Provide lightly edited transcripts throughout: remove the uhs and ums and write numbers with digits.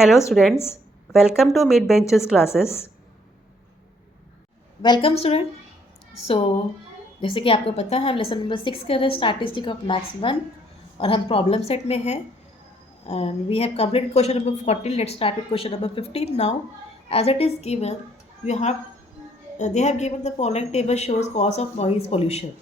Hello students, welcome to Mid Benches classes. Welcome student. So जैसे कि आपको पता है हम लेसन नंबर 6 कर रहे हैं स्टैटिस्टिक ऑफ मैथ्स 1 और हम प्रॉब्लम सेट में है and we have complete question number 14। Let's start with question number 15 now. As it is given you have they have given the following table shows cause of noise pollution.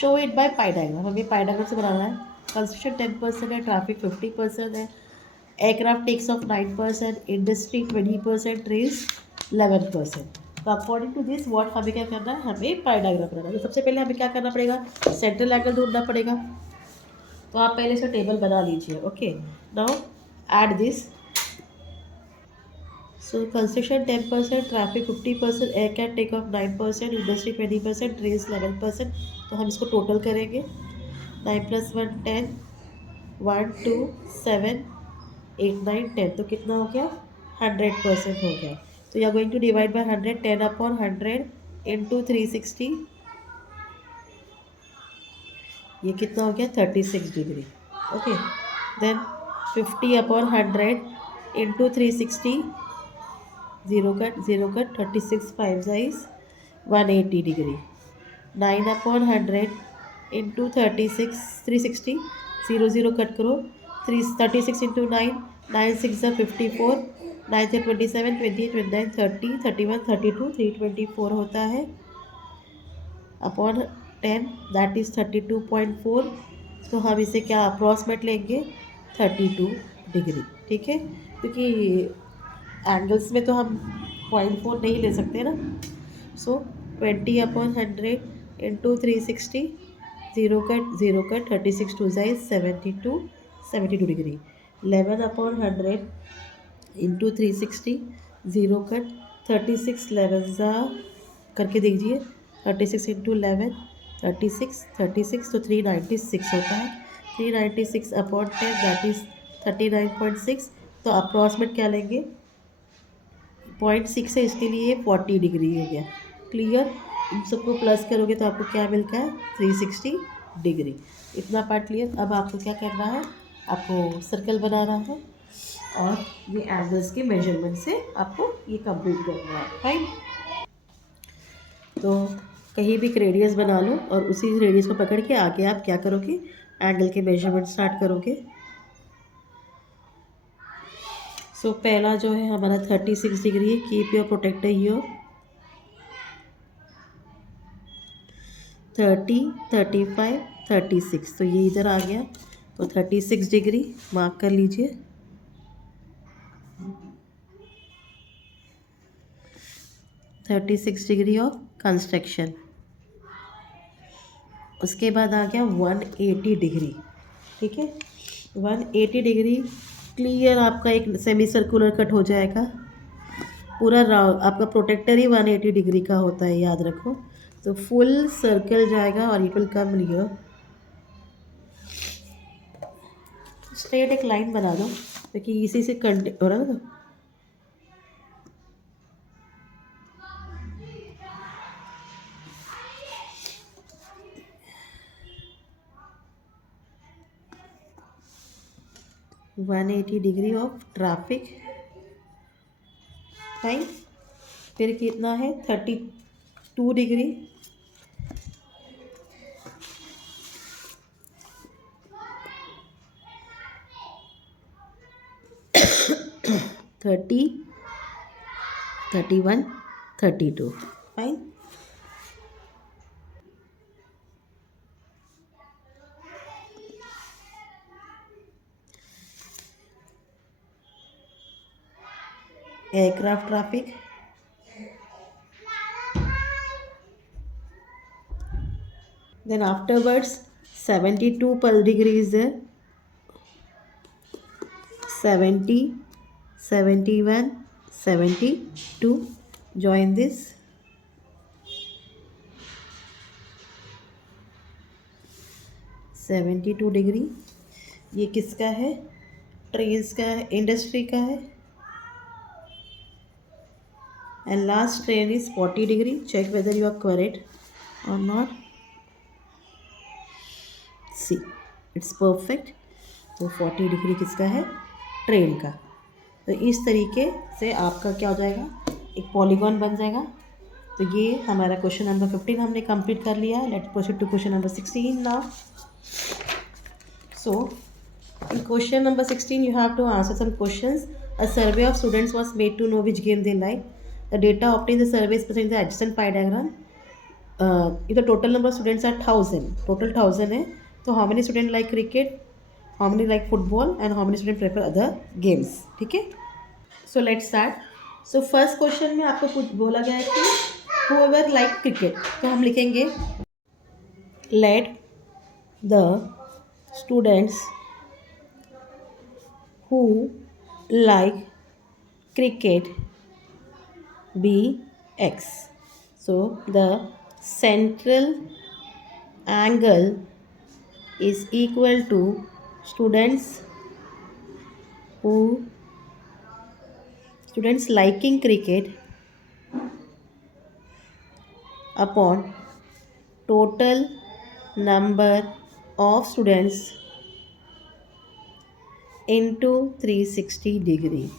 Show it by pie diagram. हमें pie diagram से बनाना है। Construction 10% है, traffic 50% है, aircraft takes off 9%, industry 20%, trains 11%। तो according to this what हमें क्या करना है, हमें पाई डायग्राम बनाना है। तो सबसे पहले हमें क्या करना पड़ेगा, सेंट्रल एंगल ढूंढना पड़ेगा। तो आप पहले से टेबल बना लीजिए। Okay, now add this. So construction 10%, traffic 50%, aircraft take off 9%, industry 20%, trains 11%। तो हम इसको टोटल करेंगे। 9 + 1 10, 1 2 7 8 9 10। तो कितना हो गया, 100% हो गया। तो you are going to divide by 100, 10/100 into 360। ये कितना हो गया, 36 degree. Okay, then 50/100 into 360, zero cut 36 5 जाइज 180 degree. 9/100 into 36 360, zero zero cut करो, 36 इंटू 9, 9 6 54, 9 से 27, 28 29 30 31 32 324 होता है अपॉन 10, दैट इज़ 32.4। तो हम इसे क्या अप्रॉक्सीमेट लेंगे, 32 डिग्री। ठीक है, क्योंकि एंगल्स में तो हम 0.4 नहीं ले सकते ना। सो 20/100 into 360, zero cut 36 2 जाइज 72 degree. 11/100 into 360, zero cut 36 11 ज़ा करके देखिए, 36 इंटू 11 36 तो 396 होता है। 396/10 दैट इज़ 39.6। तो अप्रॉक्सीमेट क्या लेंगे, 0.6 है, इसके लिए 40 डिग्री हो गया। क्लियर, इन सबको प्लस करोगे तो आपको क्या मिलता है, 360 डिग्री। इतना पार्ट क्लियर। अब आपको क्या करना है, आपको सर्कल बनाना है और ये एंगल्स के मेजरमेंट से आपको ये कंप्लीट करना है। फाइन, तो कहीं भी एक रेडियस बना लो और उसी रेडियस को पकड़ के आगे आप क्या करोगे, एंगल के मेजरमेंट स्टार्ट करोगे। सो पहला जो है हमारा 36 डिग्री है। Keep your protector here. 30 35 36, तो ये इधर आ गया। तो 36 डिग्री मार्क कर लीजिए। 36 डिग्री ऑफ कंस्ट्रक्शन। उसके बाद आ गया 180 डिग्री। ठीक है, 180 डिग्री क्लियर आपका एक सेमी सर्कुलर कट हो जाएगा। पूरा राउंड आपका प्रोटेक्टर ही 180 डिग्री का होता है, याद रखो। तो फुल सर्कल जाएगा और it will come here. Straight एक लाइन बना दो, क्योंकि इसी से कंटिन्यू हो रहा है ना। 180 डिग्री ऑफ ट्रैफिक। फाइन, फिर कितना है, 32 degree. 30 31 32। Fine, aircraft traffic. Then afterwards 72 per degree is there. 70 71 72, join this। 72 degree ये किसका है, ट्रेन्स का है, इंडस्ट्री का है। And last train is 40 degree. Check whether you are correct और नॉट। See, it's perfect. तो 40 डिग्री किसका है, ट्रेन का। तो इस तरीके से आपका क्या हो जाएगा, एक पॉलीगॉन बन जाएगा। तो ये हमारा क्वेश्चन नंबर 15 हमने कंप्लीट कर लिया। Let's proceed to question number 16 now. So in question number 16 you have to answer some questions. A survey of students was made to know which game they like. The data obtained in the survey is presented in the adjacent pie diagram. If the total number of students are 1000, total 1000 है, तो how many students like cricket, how many like football and how many students prefer other games. ठीक है, so let's start. So first question में आपको कुछ बोला गया है कि whoever like cricket, तो हम लिखेंगे let the students who like cricket be X. So the central angle is equal to students liking cricket upon total number of students into 360 degree.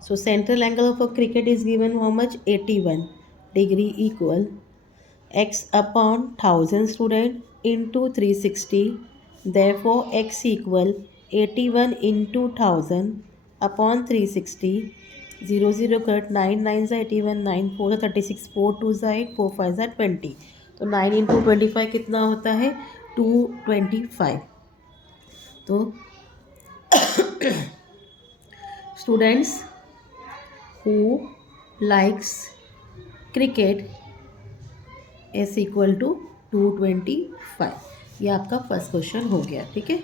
So central angle of a cricket is given how much, 81 degree equal x upon 1000 student into 360. Therefore x equal 81 into 1000 upon 360. 0 0 cut, 9 9 is 81, 9 4 is 36, 4 2 is 8, 4 5 is 20. तो 9 into 25 कितना होता है, 225. तो students who likes cricket is equal to 225. ये आपका first question हो गया, ठीक है।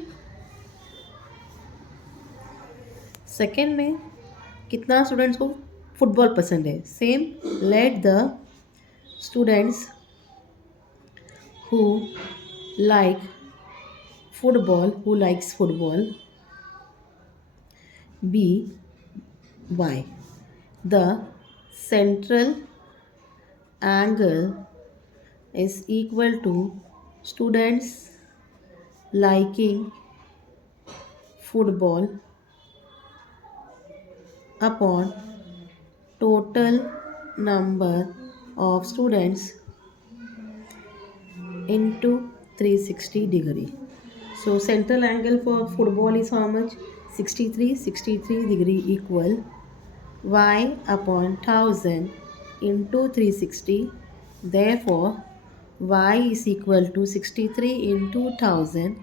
सेकेंड में कितना स्टूडेंट्स को फुटबॉल पसंद है, same late the students who like football, who likes football be y. The central angle is equal to students liking football upon total number of students into 360 degree. So central angle for football is how much, 63 degree equal y upon 1000 into 360. Therefore y is equal to 63 into 1000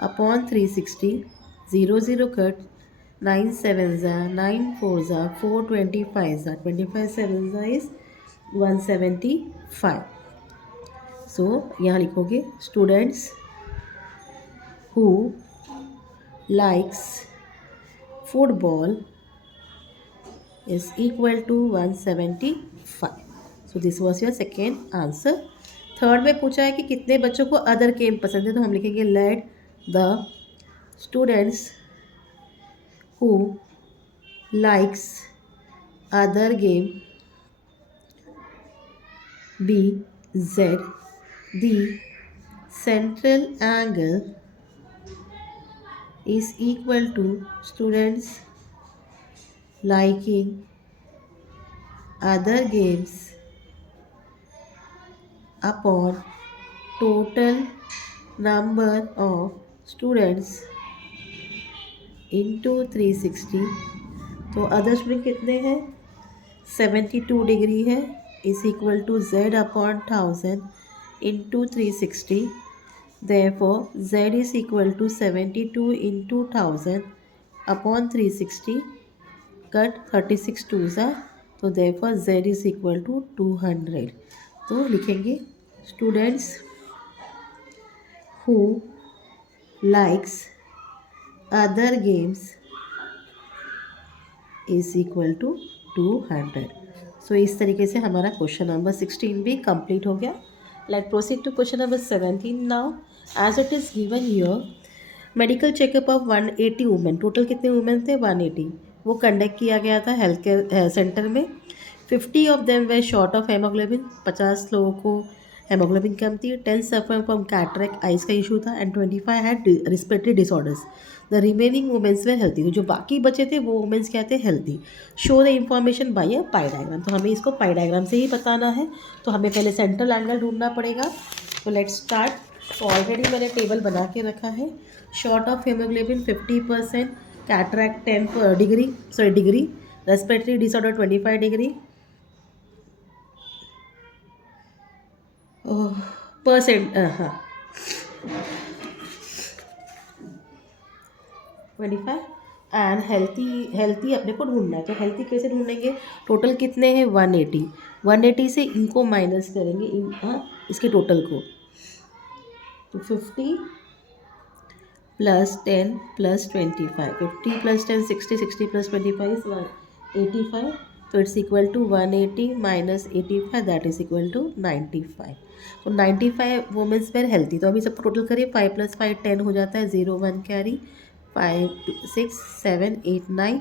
upon 360. 0 0 cut, 9 7s are 9 4s are 4 25s are 25 7s are is 175. So यहाँ लिखोगे students who likes football is equal to 175. So this was your second answer. Third में पूछा है कि कितने बच्चों को other game पसंद है, तो हम लिखेंगे let the students who likes other game be z. The central angle is equal to students liking other games upon total number of students into 360. तो अदर स्टूडेंट कितने हैं, 72 डिग्री है, is equal to z upon 1000 into 360. Therefore z is equal to 72 into 1000 upon 360. Cut 36 2s are, तो therefore z is equal to 200. तो लिखेंगे students who likes other games is equal to 200. So इस तरीके से हमारा question number 16 भी complete हो गया. Let's proceed to question number 17 now. As it is given here, medical checkup of 180 women, total कितने वुमेन थे, 180, वो कंडक्ट किया गया था हेल्थ केयर सेंटर में. 50 of them were short of haemoglobin, 50 लोगों को हेमोग्लोबिन कम थी. 10 सफर फ्रॉम कैटरेक्ट, आइज का इशू था, and 25 had respiratory disorders. The remaining womens were healthy, तो जो बाकी बचे थे वो वुमेंस क्या थे, healthy. Show the information by a pie diagram, तो हमें इसको पाई डायग्राम से ही बताना है। तो हमें पहले सेंट्रल एंगल ढूंढना पड़ेगा। तो लेट्स स्टार्ट। तो ऑलरेडी मैंने टेबल बना के रखा है। Short of haemoglobin 50%, cataract 10 degree, respiratory disorder 25 degree, percent, हाँ 25। एंड हेल्थी अपने को ढूंढना है। तो हेल्थी कैसे ढूंढेंगे, टोटल कितने हैं 180, 180 से इनको माइनस करेंगे इसके टोटल को। तो 50 plus 10 plus 25, 50 plus 10 60, 60 plus 25 is 185, तो it's equal to 180 minus 85, that is equal to 95। तो 95 वुमेंस वेर हेल्थी। तो अभी सब टोटल करिए, 5 प्लस 5 10 हो जाता है, 0 1 कैरी, 5 6 7 8 9,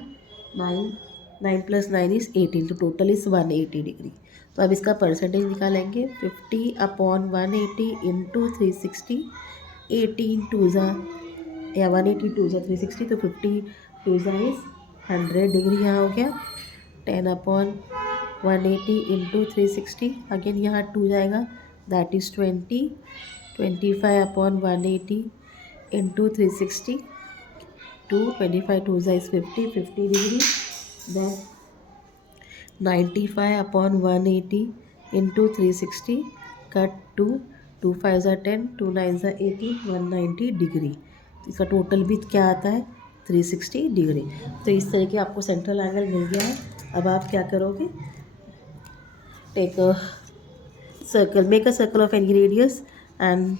9 प्लस 9 इज 18, तो टोटल इज 180 डिग्री। तो अब इसका परसेंटेज निकालेंगे, 50/180 इंटू 360, 18 टू ज़ा या 180 टू ज़ा 360, तो 50 टू ज़ा इज 100 डिग्री यहाँ हो गया। 10/180 इंटू 360, अगेन यहाँ 2 जाएगा, दैट इज़ 20, 25/180 इंटू 360, 25 टू ज़ा is 50, 50 degree. Then 95/180 into 360, cut 2 5 ज़ा 10, 2 9 ज़ा 80, 190 डिग्री। इसका टोटल भी क्या आता है, 360 डिग्री। तो इस तरह के आपको सेंट्रल एंगल मिल गया है। अब आप क्या करोगे, take a circle, make a circle of any radius and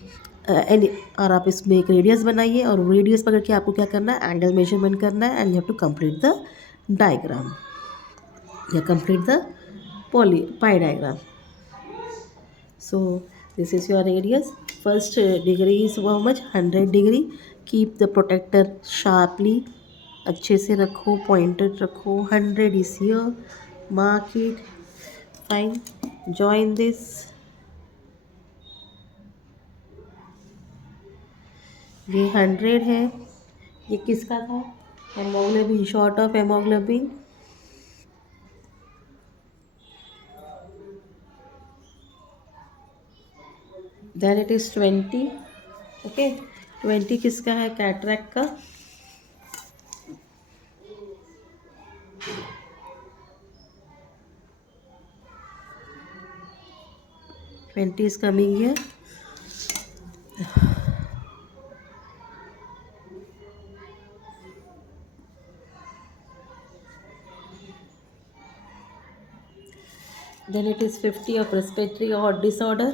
और आप इसमें एक रेडियस बनाइए, और रेडियस पकड़ के आपको क्या करना है, एंगल मेजरमेंट करना है, and you have to complete the diagram या complete the pie diagram. So this is your radius. First degree is how much, 100 degree. Keep the protector sharply, अच्छे से रखो, pointed रखो, 100 is here, mark it, fine, join this, ये 100 है, ये किसका था, haemoglobin, short of haemoglobin, then it is 20, okay 20 किसका है, कैटरैक्ट का, twenty is coming here. Then it is 50 of respiratory or disorder.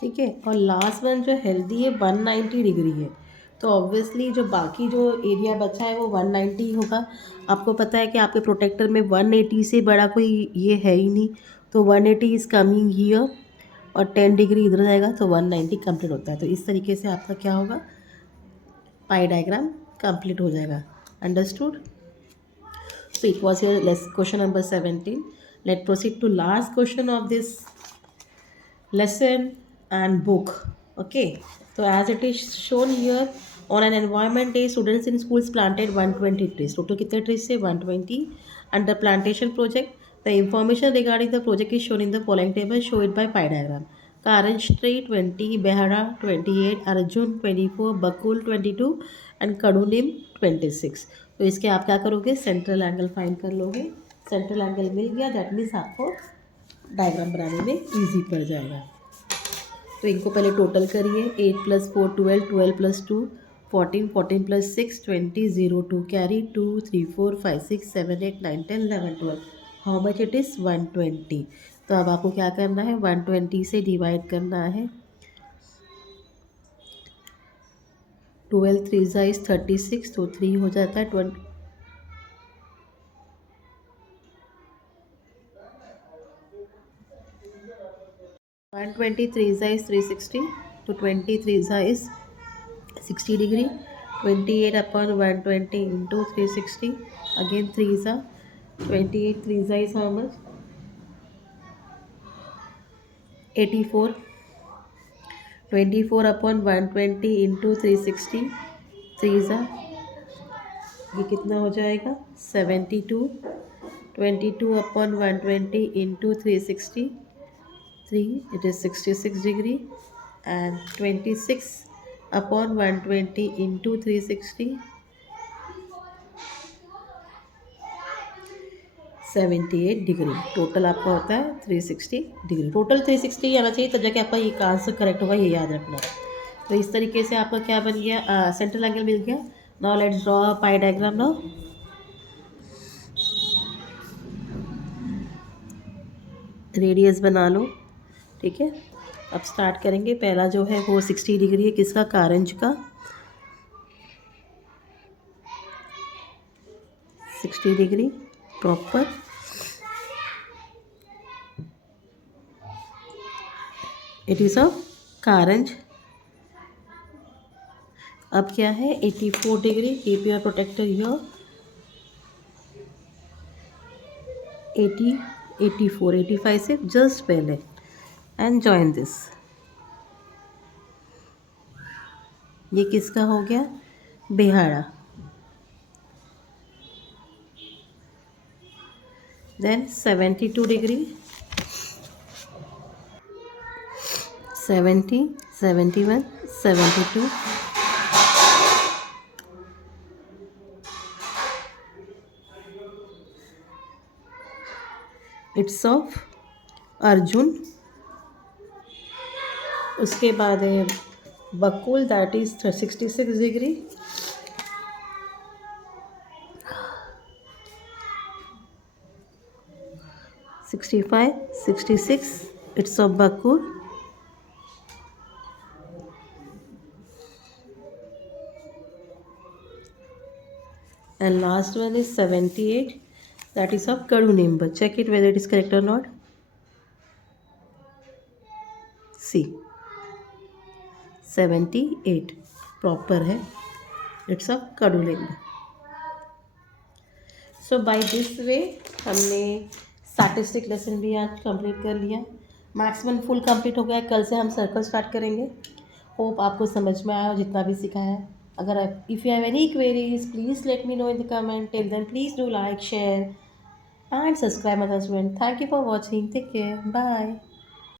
ठीक है, और लास्ट वन जो हेल्दी है 190 डिग्री है। तो ऑब्वियसली जो बाकी जो एरिया बचा है वो 190 होगा। आपको पता है कि आपके प्रोटेक्टर में 180 से बड़ा कोई ये है ही नहीं, तो 180 इज़ कमिंग हियर, और 10 डिग्री इधर जाएगा, तो 190 कंप्लीट होता है। तो इस तरीके से आपका क्या होगा, पाई डायग्राम कंप्लीट हो जाएगा। Understood? So it was your question number 17. Let's proceed to last question of this lesson and book. Okay, so as it is shown here, on an environment day, students in schools planted 120 trees. Total कितने trees से 120. Under plantation project, the information regarding the project is shown in the following table. Show it by pie diagram. Karan tree 20, Behara 28, Arjun 24, Bakul 22 and Kadunim 26. तो इसके आप क्या करोगे, central angle find कर लोगे। Central angle मिल गया, that means आपको diagram बनाने में इजी पड़ जाएगा। तो इनको पहले टोटल करिए, 8 + 4 12, 12 + 2 14, 14 + 6 20, 0 2 carry, 2 3 4 5 6 7 8 9 10 11 12, how much it is 120। तो अब आपको क्या करना है, 120 से डिवाइड करना है 12 3 इज 36, तो 3 हो जाता है 20। 123 इज 360, तो 23 is 60 degree. 28 upon 120 into 360, again 3 is 28, 3 is how much? 84. 24 upon 120 into 360, 3 is ये कितना हो जाएगा? 72. 22 upon 120 into 360, 3, it is 66 degree. And 26 upon 120 into 360, 78 degree. Total आपका होता है 360 डिग्री। टोटल 360 आना चाहिए, तब जाके आपका ये आंसर करेक्ट होगा, ये याद रखना। तो इस तरीके से आपका क्या बन गया, सेंट्रल एंगल मिल गया। Now let's draw pi diagram. Now radius बना लो, ठीक है। अब स्टार्ट करेंगे। पहला जो है वो 60 डिग्री है, किसका? कारंज का। 60 degree proper. It is of कारंज। अब क्या है? 84 degree. Keep your protractor your 80, 84, 85 से जस्ट पहले। And join this. ये किसका हो गया? बिहाड़ा। देन 72 डिग्री, 70, 71, 72, इट्स ऑफ अर्जुन। उसके बाद है बकुल, that is 66 degree. $65, $66, it's of Bakur. And last one is 78, that is of Kadunimba. Check it whether it is correct or not. See, 78 proper है, it's of Kadunimba. So by this way हमने statistic lesson भी आज complete कर लिया। Maths one full complete हो गया। कल से हम सर्कल स्टार्ट करेंगे। होप आपको समझ में आया हो जितना भी सीखा है। अगर if you have any queries please let me know in the comment. Till then please do like, share and subscribe my student. Thank you for watching. Take care, bye.